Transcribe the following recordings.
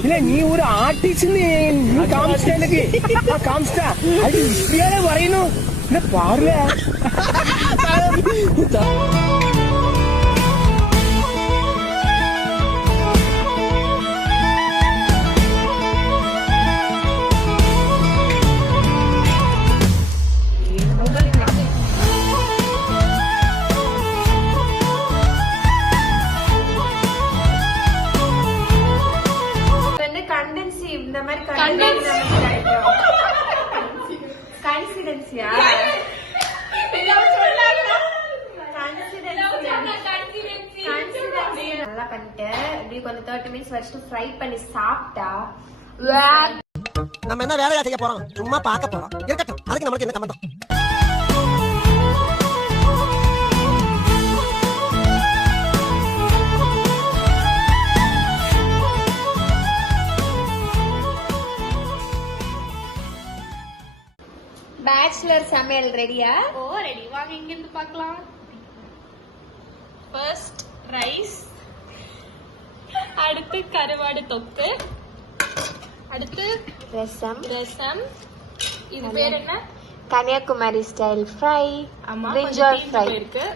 இல்ல நீ ஒரு ஆர்டிஸ்ட் நீ காமிச்சிட்ட எனக்கு காமிச்சிட்டா அது இப்படியால வரையணும் இல்ல பாருல நல்லா பண்ணிட்டேன். இப்படி கொஞ்சம் 30 minutes வச்சுட்டு ஃப்ரை பண்ணி சாப்பிட்டா நம்ம என்ன வேலையா செய்ய போறோம்? சும்மா பார்க்க போறோம். இருக்கட்டும், அதுக்கு நமக்கு என்ன சம்பந்தம்? பேச்சுலர் சமையல் ரெடியா? ஓ ரெடி. வாங்க இங்க இருந்து பார்க்கலாம். ஃபர்ஸ்ட் ரைஸ், அடுத்து கருவாடு தொக்கு, அடுத்து ரசம். இது பேர் என்ன? கன்னியாகுமரி ஸ்டைல் ஃப்ரை, பிரிஞ்சால் ஃப்ரை இருக்கு,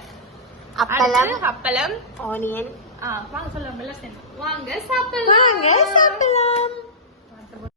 அப்பளம், ஆனியன். வாங்க சொல்லலாம். வாங்க சாப்பிடலாம்.